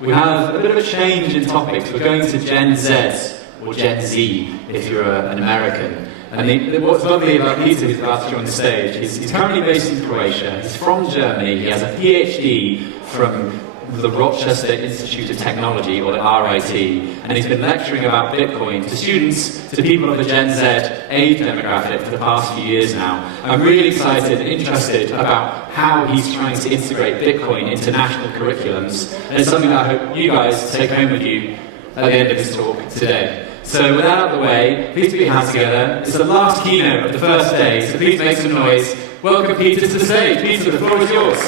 we have a bit of a change in topics. We're going to Gen Z, or Gen Z, if you're an American. And what's lovely about Peter, who's about to join the stage, is he's currently based in Croatia. He's from Germany. He has a PhD from the Rochester Institute of Technology, or the RIT, and he's been lecturing about Bitcoin to students, to people of the Gen Z age demographic for the past few years now. I'm really excited and interested about how he's trying to integrate Bitcoin into national curriculums, and it's something that I hope you guys take home with you at the end of this talk today. So with that out of the way, please put your hands together. It's the last keynote of the first day, so please make some noise. Welcome Peter to the stage. Peter, the floor is yours.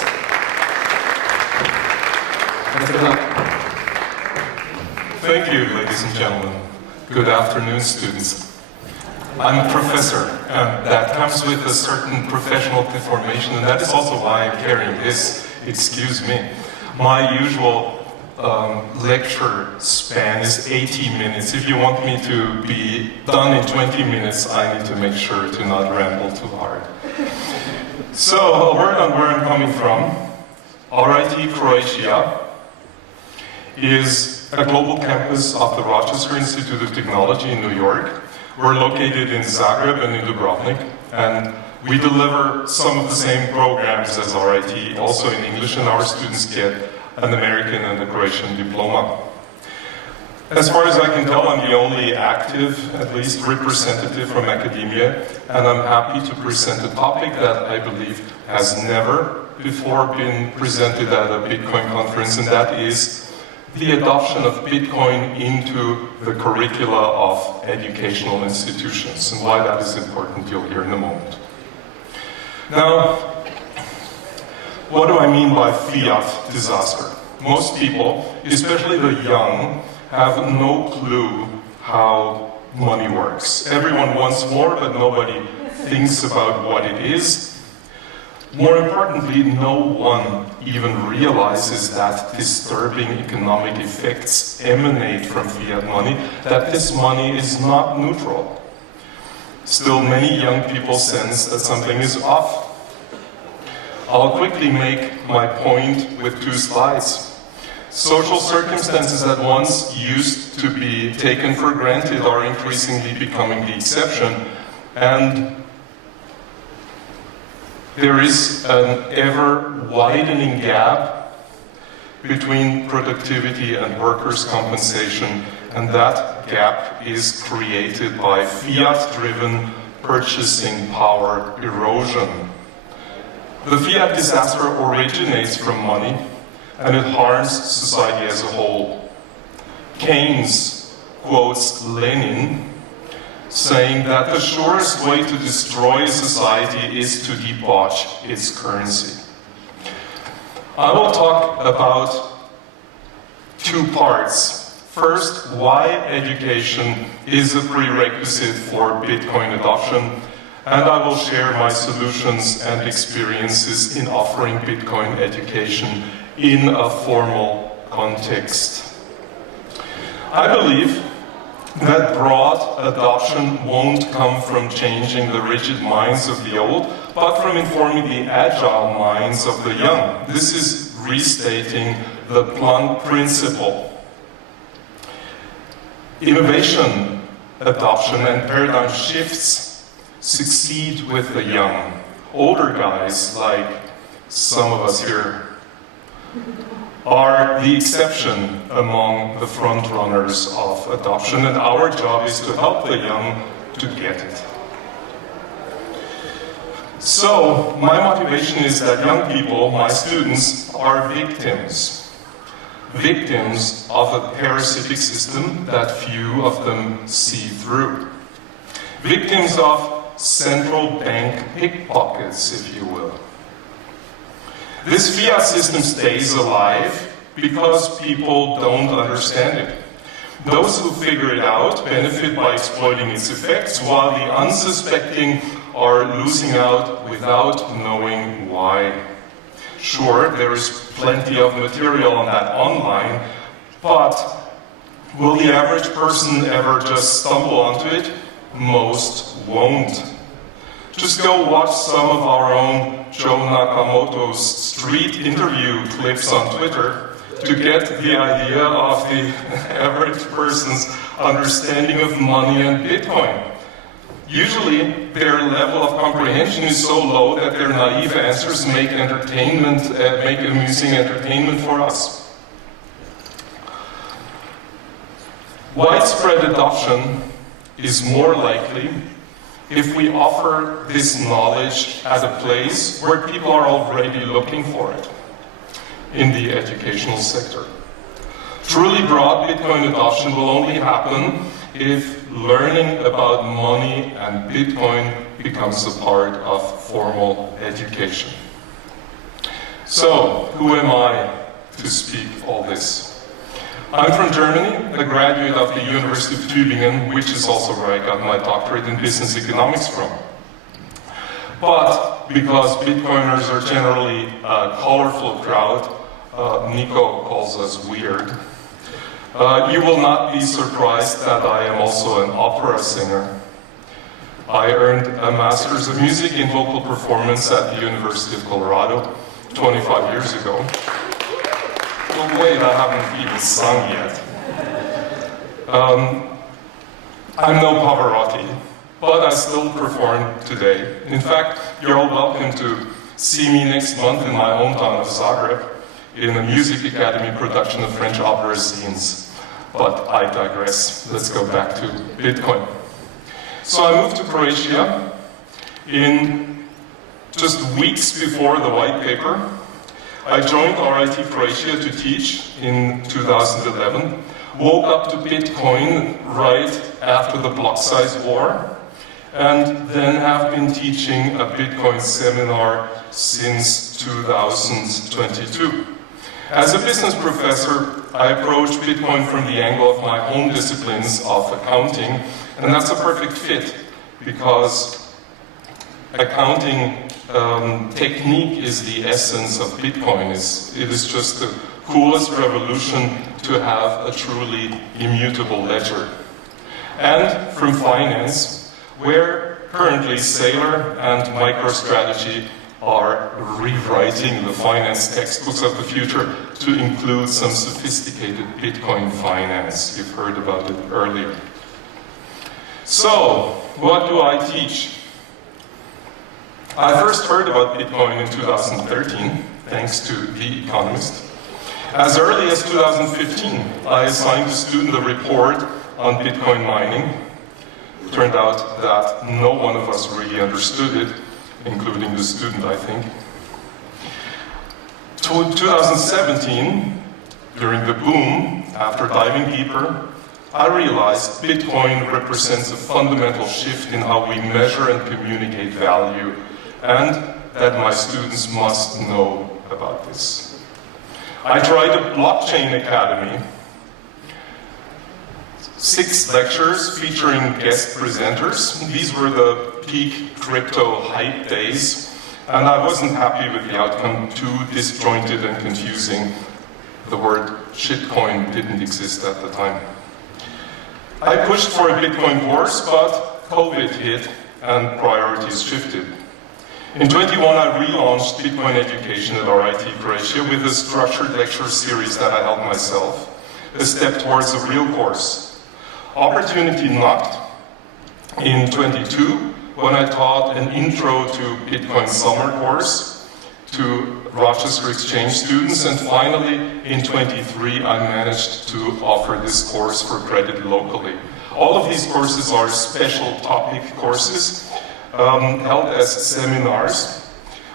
Thank you, ladies and gentlemen. Good afternoon, students. I'm a professor, and that comes with a certain professional deformation, and that is also why I'm carrying this. Excuse me. My usual lecture span is 80 minutes. If you want me to be done in 20 minutes, I need to make sure to not ramble too hard. So, a word on where I'm coming from. RIT Croatia is a global campus of the Rochester Institute of Technology in New York. We're located in Zagreb and in Dubrovnik, and we deliver some of the same programs as RIT, also in English, and our students get an American and a Croatian diploma. As far as I can tell, I'm the only active, at least representative from academia, and I'm happy to present a topic that I believe has never before been presented at a Bitcoin conference, and that is the adoption of Bitcoin into the curricula of educational institutions. And why that is important, you'll hear in a moment. Now, what do I mean by fiat disaster? Most people, especially the young, have no clue how money works. Everyone wants more, but nobody thinks about what it is. More importantly, no one even realizes that disturbing economic effects emanate from fiat money, that this money is not neutral. Still, many young people sense that something is off. I'll quickly make my point with 2 slides. Social circumstances that once used to be taken for granted are increasingly becoming the exception, and there is an ever-widening gap between productivity and workers' compensation, and that gap is created by fiat-driven purchasing power erosion. The fiat disaster originates from money, and it harms society as a whole. Keynes quotes Lenin, saying that the surest way to destroy society is to debauch its currency. I will talk about 2 parts. First, why education is a prerequisite for Bitcoin adoption, and I will share my solutions and experiences in offering Bitcoin education in a formal context. I believe that broad adoption won't come from changing the rigid minds of the old, but from informing the agile minds of the young. This is restating the blunt principle. Innovation, adoption, and paradigm shifts succeed with the young. Older guys, like some of us here, are the exception among the front runners of adoption, and our job is to help the young to get it. So, my motivation is that young people, my students, are victims. Victims of a parasitic system that few of them see through. Victims of central bank pickpockets, if you will. This fiat system stays alive because people don't understand it. Those who figure it out benefit by exploiting its effects, while the unsuspecting are losing out without knowing why. Sure, there is plenty of material on that online, but will the average person ever just stumble onto it? Most won't. Just go watch some of our own Joe Nakamoto's street interview clips on Twitter to get the idea of the average person's understanding of money and Bitcoin. Usually, their level of comprehension is so low that their naive answers make amusing entertainment for us. Widespread adoption is more likely if we offer this knowledge at a place where people are already looking for it, in the educational sector. Truly broad Bitcoin adoption will only happen if learning about money and Bitcoin becomes a part of formal education. So, who am I to speak all this? I'm from Germany, a graduate of the University of Tübingen, which is also where I got my doctorate in business economics from. But because Bitcoiners are generally a colorful crowd, Nico calls us weird, you will not be surprised that I am also an opera singer. I earned a Master's of Music in Vocal Performance at the University of Colorado 25 years ago. Well, wait, I haven't even sung yet. I'm no Pavarotti, but I still perform today. In fact, you're all welcome to see me next month in my hometown of Zagreb in a music academy production of French opera scenes. But I digress. Let's go back to Bitcoin. So I moved to Croatia in just weeks before the white paper. I joined RIT Croatia to teach in 2011, woke up to Bitcoin right after the block size war, and then have been teaching a Bitcoin seminar since 2022. As a business professor, I approach Bitcoin from the angle of my own disciplines of accounting, and that's a perfect fit because accounting technique is the essence of Bitcoin. It is just the coolest revolution to have a truly immutable ledger. And from finance, where currently Saylor and MicroStrategy are rewriting the finance textbooks of the future to include some sophisticated Bitcoin finance. You've heard about it earlier. So, what do I teach? I first heard about Bitcoin in 2013, thanks to The Economist. As early as 2015, I assigned a student a report on Bitcoin mining. It turned out that no one of us really understood it, including the student, I think. 2017, during the boom, after diving deeper, I realized Bitcoin represents a fundamental shift in how we measure and communicate value, and that my students must know about this. I tried a blockchain academy, 6 lectures featuring guest presenters. These were the peak crypto hype days, and I wasn't happy with the outcome, too disjointed and confusing. The word shitcoin didn't exist at the time. I pushed for a Bitcoin course, but COVID hit and priorities shifted. In 21, I relaunched Bitcoin education at RIT Croatia with a structured lecture series that I held myself, a step towards a real course. Opportunity knocked in 22 when I taught an intro to Bitcoin summer course to Rochester Exchange students, and finally in 23 I managed to offer this course for credit locally. All of these courses are special topic courses held as seminars.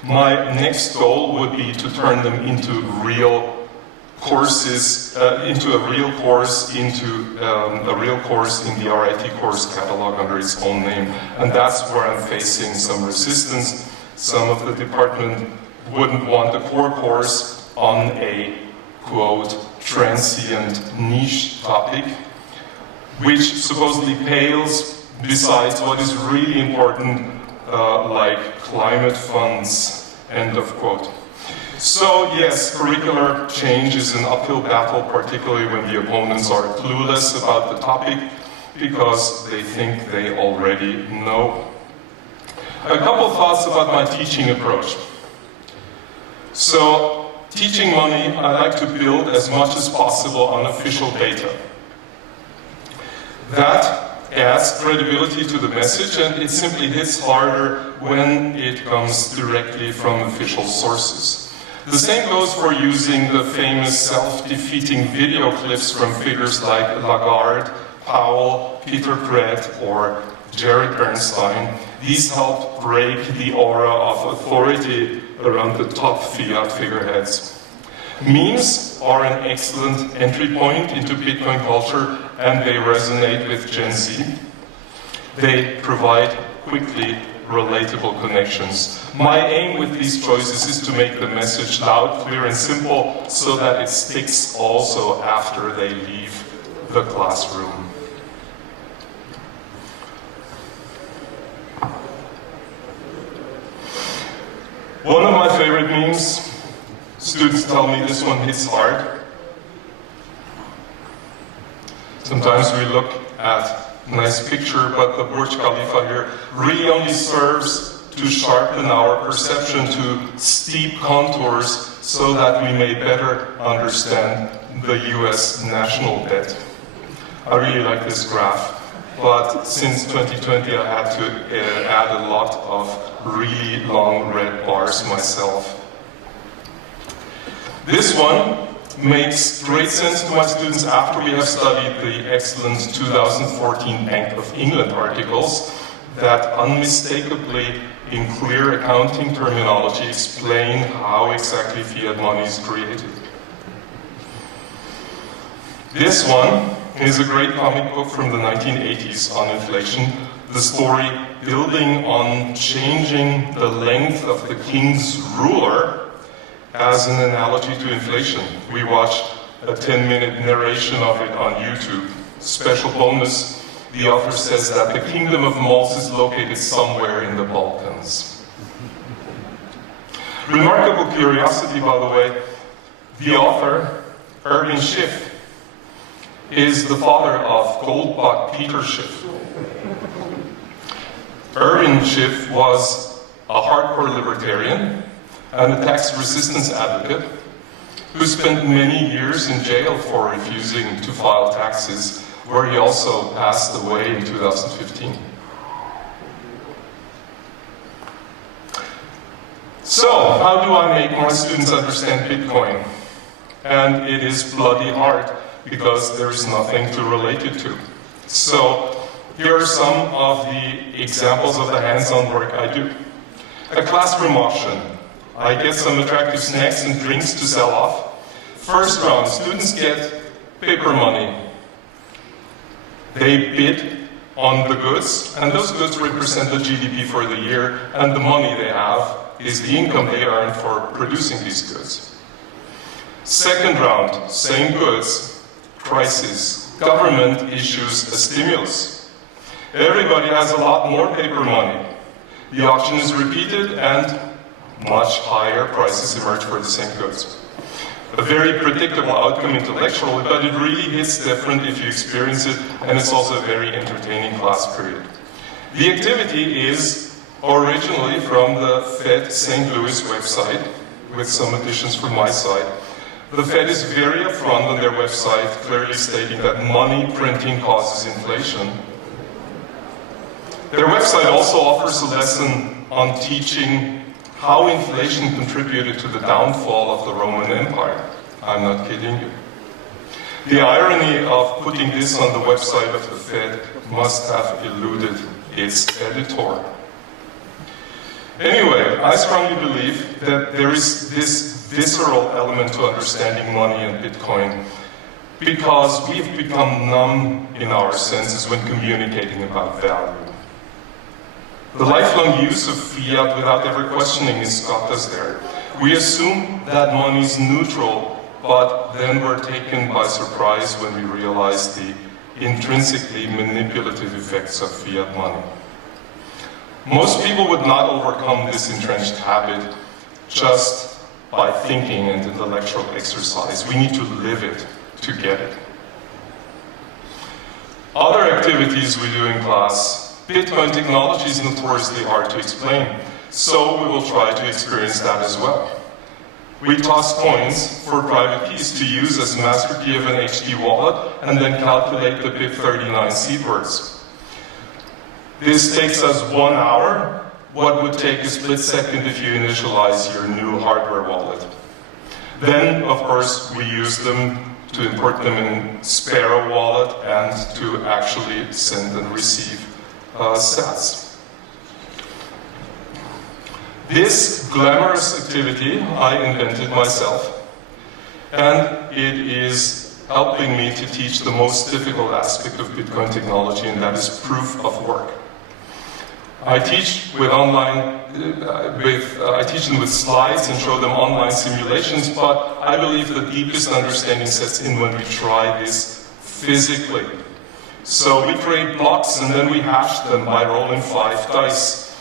My next goal would be to turn them into real courses, into a real course in the RIT course catalog under its own name. And that's where I'm facing some resistance. Some of the department wouldn't want a core course on a, quote, transient niche topic, which supposedly pales besides what is really important, like climate funds, end of quote. So yes, curricular change is an uphill battle, particularly when the opponents are clueless about the topic because they think they already know. A couple thoughts about my teaching approach. So Teaching money, I like to build as much as possible on official data. That adds credibility to the message, and it simply hits harder when it comes directly from official sources. The same goes for using the famous self-defeating video clips from figures like Lagarde, Powell, Peter Brett, or Jared Bernstein. These help break the aura of authority around the top Fiat figureheads. Memes are an excellent entry point into Bitcoin culture, and they resonate with Gen Z. They provide quickly relatable connections. My aim with these choices is to make the message loud, clear, and simple so that it sticks also after they leave the classroom. One of my favorite memes, students tell me this one hits hard. Sometimes we look at a nice picture, but the Burj Khalifa here really only serves to sharpen our perception to steep contours so that we may better understand the US national debt. I really like this graph, but since 2020 I had to add a lot of really long red bars myself. This one makes great sense to my students after we have studied the excellent 2014 Bank of England articles that unmistakably, in clear accounting terminology, explain how exactly fiat money is created. This one is a great comic book from the 1980s on inflation. The story building on changing the length of the king's ruler as an analogy to inflation. We watched a 10-minute narration of it on YouTube. Special bonus, the author says that the kingdom of Malta is located somewhere in the Balkans. Remarkable curiosity, by the way, the author, Erwin Schiff, is the father of Goldbach Peter Schiff. Erwin Schiff was a hardcore libertarian and a tax resistance advocate who spent many years in jail for refusing to file taxes, where he also passed away in 2015. So, how do I make my students understand Bitcoin? And it is bloody hard because there is nothing to relate it to. So, here are some of the examples of the hands-on work I do. A classroom auction. I get some attractive snacks and drinks to sell off. First round, students get paper money. They bid on the goods, and those goods represent the GDP for the year, and the money they have is the income they earn for producing these goods. Second round, same goods, crisis. Government issues a stimulus. Everybody has a lot more paper money. The auction is repeated and much higher prices emerge for the same goods. A very predictable outcome intellectually, but it really hits different if you experience it, and it's also a very entertaining class period. The activity is originally from the Fed St. Louis website, with some additions from my side. The Fed is very upfront on their website, clearly stating that money printing causes inflation. Their website also offers a lesson on teaching how inflation contributed to the downfall of the Roman Empire. I'm not kidding you. The irony of putting this on the website of the Fed must have eluded its editor. Anyway, I strongly believe that there is this visceral element to understanding money and Bitcoin because we've become numb in our senses when communicating about value. The lifelong use of fiat without ever questioning has got us there. We assume that money is neutral, but then we're taken by surprise when we realize the intrinsically manipulative effects of fiat money. Most people would not overcome this entrenched habit just by thinking and intellectual exercise. We need to live it to get it. Other activities we do in class. Bitcoin technology is notoriously hard to explain, so we will try to experience that as well. We toss coins for private keys to use as master key of an HD wallet and then calculate the BIP39 seed words. This takes us 1 hour, what would take a split second if you initialize your new hardware wallet. Then, of course, we use them to import them in Sparrow wallet and to actually send and receive sats. This glamorous activity I invented myself, and it is helping me to teach the most difficult aspect of Bitcoin technology, and that is proof of work. I teach with I teach them with slides and show them online simulations, but I believe the deepest understanding sets in when we try this physically. So we create blocks and then we hash them by rolling 5 dice.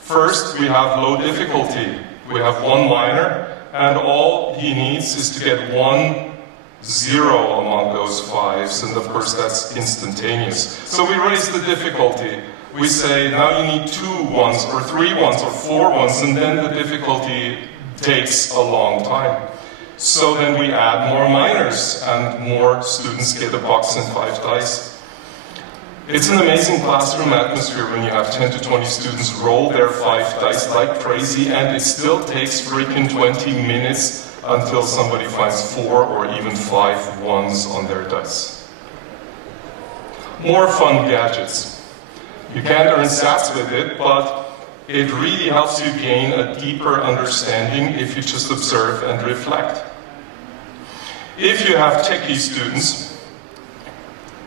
First, we have low difficulty. We have 1 miner, and all he needs is to get 1 0 among those 5s, and of course that's instantaneous. So we raise the difficulty. We say, now you need 2 1s, or 3 1s, or 4 1s, and then the difficulty takes a long time. So then we add more miners, and more students get a box and 5 dice. It's an amazing classroom atmosphere when you have 10 to 20 students roll their 5 dice like crazy, and it still takes freaking 20 minutes until somebody finds 4 or even 5 1s on their dice. More fun gadgets. You can't earn sats with it, but it really helps you gain a deeper understanding if you just observe and reflect. If you have techie students,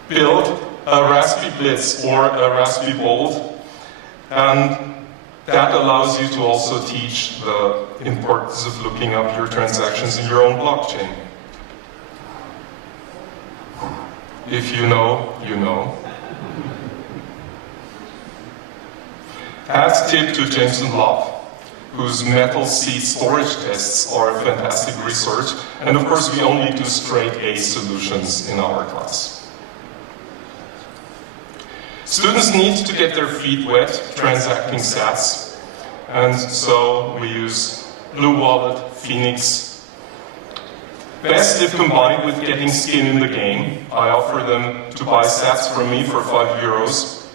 build a Raspberry Blitz or a Raspberry Bolt, and that allows you to also teach the importance of looking up your transactions in your own blockchain. If you know, you know. Hats tip to Jameson Love, whose metal seed storage tests are fantastic research, and of course we only do straight A solutions in our class. Students need to get their feet wet transacting sats, and so we use Blue Wallet, Phoenix. Best if combined with getting skin in the game. I offer them to buy sats from me for €5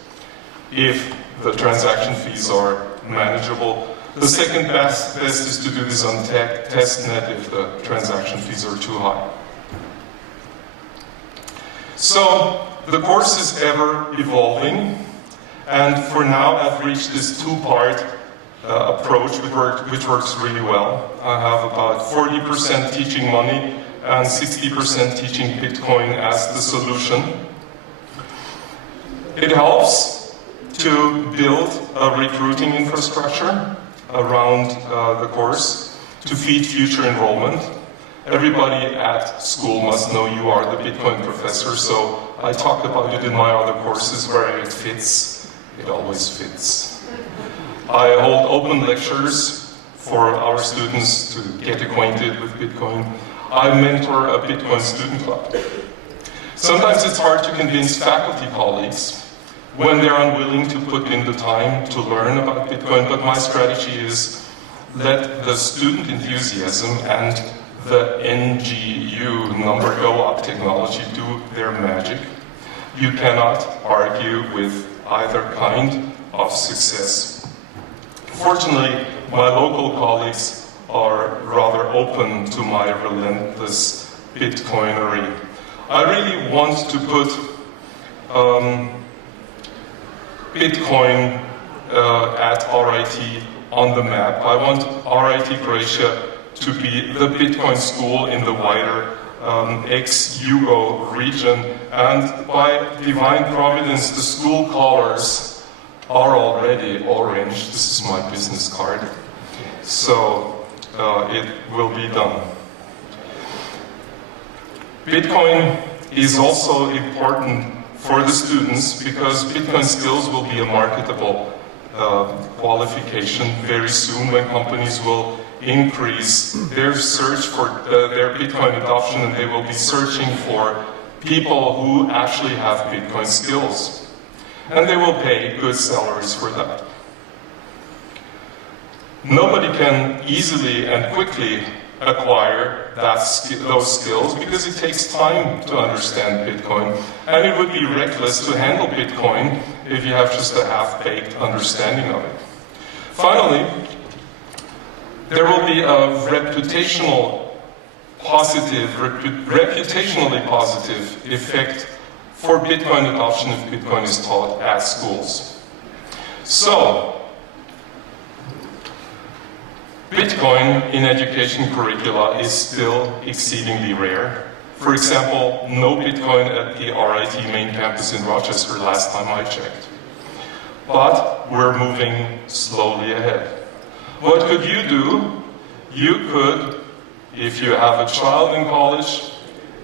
if the transaction fees are manageable. The second best is to do this on testnet if the transaction fees are too high. So the course is ever evolving, and for now I've reached this 2-part approach which works really well. I have about 40% teaching money and 60% teaching Bitcoin as the solution. It helps to build a recruiting infrastructure around the course to feed future enrollment. Everybody at school must know you are the Bitcoin professor, so I talked about it in my other courses where it fits. It always fits. I hold open lectures for our students to get acquainted with Bitcoin. I mentor a Bitcoin student club. Sometimes it's hard to convince faculty colleagues when they're unwilling to put in the time to learn about Bitcoin, but my strategy is let the student enthusiasm and the NGU, number go up technology, do their magic. You cannot argue with either kind of success. Fortunately, my local colleagues are rather open to my relentless Bitcoinery. I really want to put Bitcoin at RIT on the map. I want RIT Croatia to be the Bitcoin school in the wider ex-Yugo region, and by divine providence the school colors are already orange. This is my business card, so it will be done. Bitcoin is also important for the students because Bitcoin skills will be a marketable qualification very soon when companies will increase their search for their Bitcoin adoption, and they will be searching for people who actually have Bitcoin skills. And they will pay good salaries for that. Nobody can easily and quickly acquire those skills because it takes time to understand Bitcoin, and it would be reckless to handle Bitcoin if you have just a half-baked understanding of it. Finally, there will be a reputationally positive effect for Bitcoin adoption if Bitcoin is taught at schools. So, Bitcoin in education curricula is still exceedingly rare. For example, no Bitcoin at the RIT main campus in Rochester last time I checked. But we're moving slowly ahead. What could you do? You could, if you have a child in college,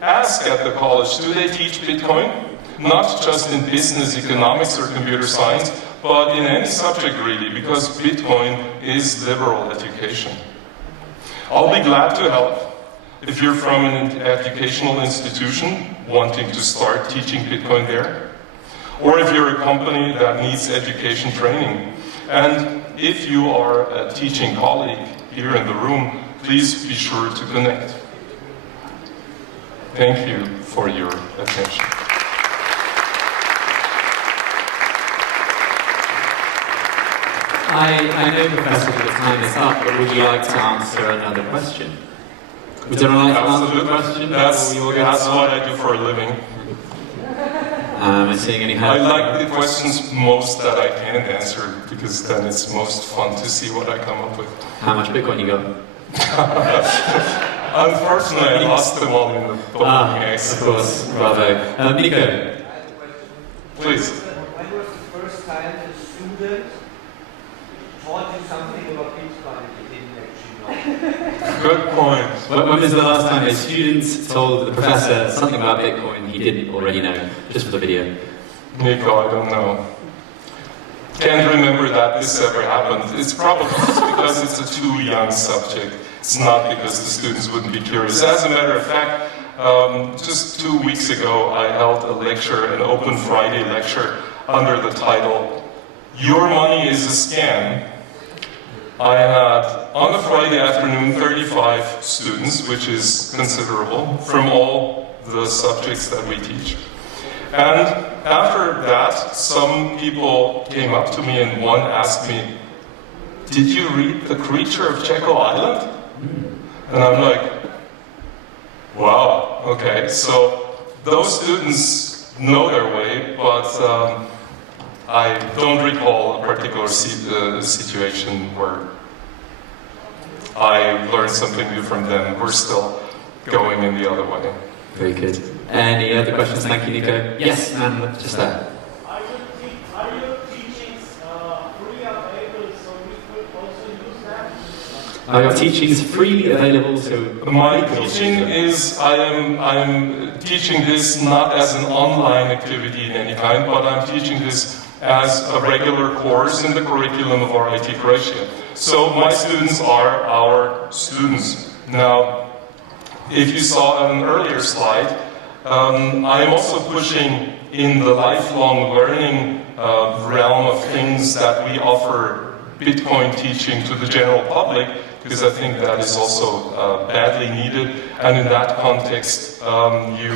ask at the college, do they teach Bitcoin? Not just in business, economics, or computer science, but in any subject really, because Bitcoin is liberal education. I'll be glad to help. If you're from an educational institution wanting to start teaching Bitcoin there, or if you're a company that needs education training, and if you are a teaching colleague here in the room, please be sure to connect. Thank you for your attention. I know, Professor, that the time is up, but would you like to answer another question? Would anyone like to answer the question? That's what I do for a living. Am I seeing any hands? I like the questions most that I can't answer, because then it's most fun to see what I come up with. How much Bitcoin you got? Unfortunately, I lost them all in the bowling X. Of course, bravo. Nico. Please. When was the first time a student taught you something about Bitcoin that you didn't actually know? Good point. When was the last time a student told the professor something about Bitcoin he didn't already know, just for the video? Nico, I don't know. Can't remember that this ever happened. It's probably just because it's a too young subject. It's not because the students wouldn't be curious. As a matter of fact, just 2 weeks ago, I held a lecture, an Open Friday lecture, under the title, "Your Money is a Scam." I had, on a Friday afternoon, 35 students, which is considerable, from all the subjects that we teach. And after that, some people came up to me and one asked me, "Did you read The Creature of Jekyll Island?" And I'm like, wow, okay. So those students know their way, but I don't recall a particular situation where I learned something new from them. We're still going in the other way. Very good. Any other questions? Thank you, Nico. Yes, man, just there. Are your teachings free available so we could also use them? Are your teachings freely available? So my teaching is, I am teaching this not as an online activity in any kind, but I'm teaching this as a regular course in the curriculum of RIT Croatia. So my students are our students. Now, if you saw on an earlier slide, I am also pushing in the lifelong learning realm of things that we offer Bitcoin teaching to the general public, because I think that is also badly needed, and in that context you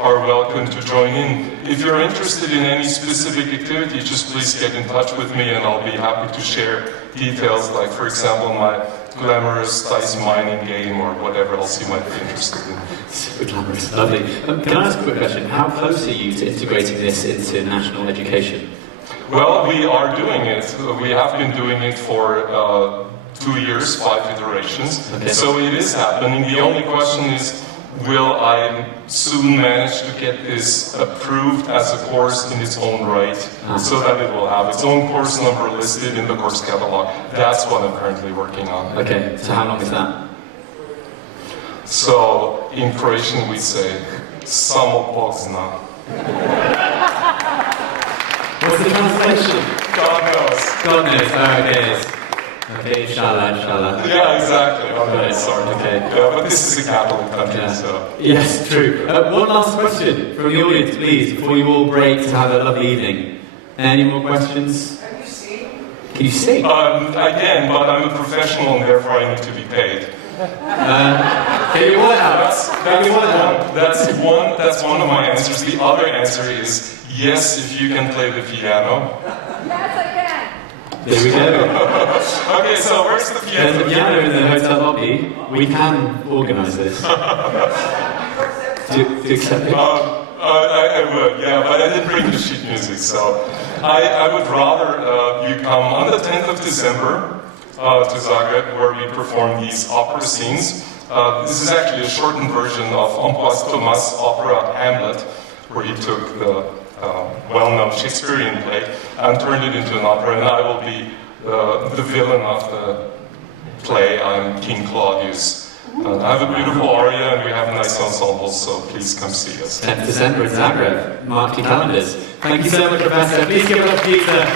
are welcome to join in. If you're interested in any specific activity, just please get in touch with me and I'll be happy to share details, like for example my glamorous dice mining game or whatever else you might be interested in. Super glamorous, lovely. Can I ask a quick question? How close are you to integrating this into national education? Well, we are doing it. We have been doing it for 2 years, 5 iterations. Okay. So it is happening. The only question is, will I soon manage to get this approved as a course in its own right, so that it will have its own course number listed in the course catalog. That's what I'm currently working on. Okay, so how long is that? So, in Croatian we say, samo Bog zna. What's the translation? God knows. God knows, oh, okay. Okay, inshallah, inshallah. Yeah, exactly. Right, sorry. Okay. Yeah, but this is a Catholic country, Yeah. so... Yes, true. One last question from the audience, please, before you all break to have a lovely evening. Any more questions? Can you sing? Can you sing? I can, but I'm a professional and therefore I need to be paid. Get your wallet out. Get your wallet out. That's one of my answers. The other answer is yes, if you can play the piano. Yes, I can. There we go. Okay, so where's the piano? There's a piano in the hotel lobby. We can organise this. To accept it. I would, yeah, but I didn't bring the sheet music, so I would rather you come on the 10th of December to Zagreb, where we perform these opera scenes. This is actually a shortened version of Ambroise Thomas' opera Hamlet, where he took the well-known Shakespearean play and turned it into an opera, and I will be the villain of the play. I'm King Claudius. I have a beautiful aria and we have nice ensembles, so please come see us. 10th December in Zagreb. Mark your calendars. Thank you so much, Professor. Please give it up to Peter.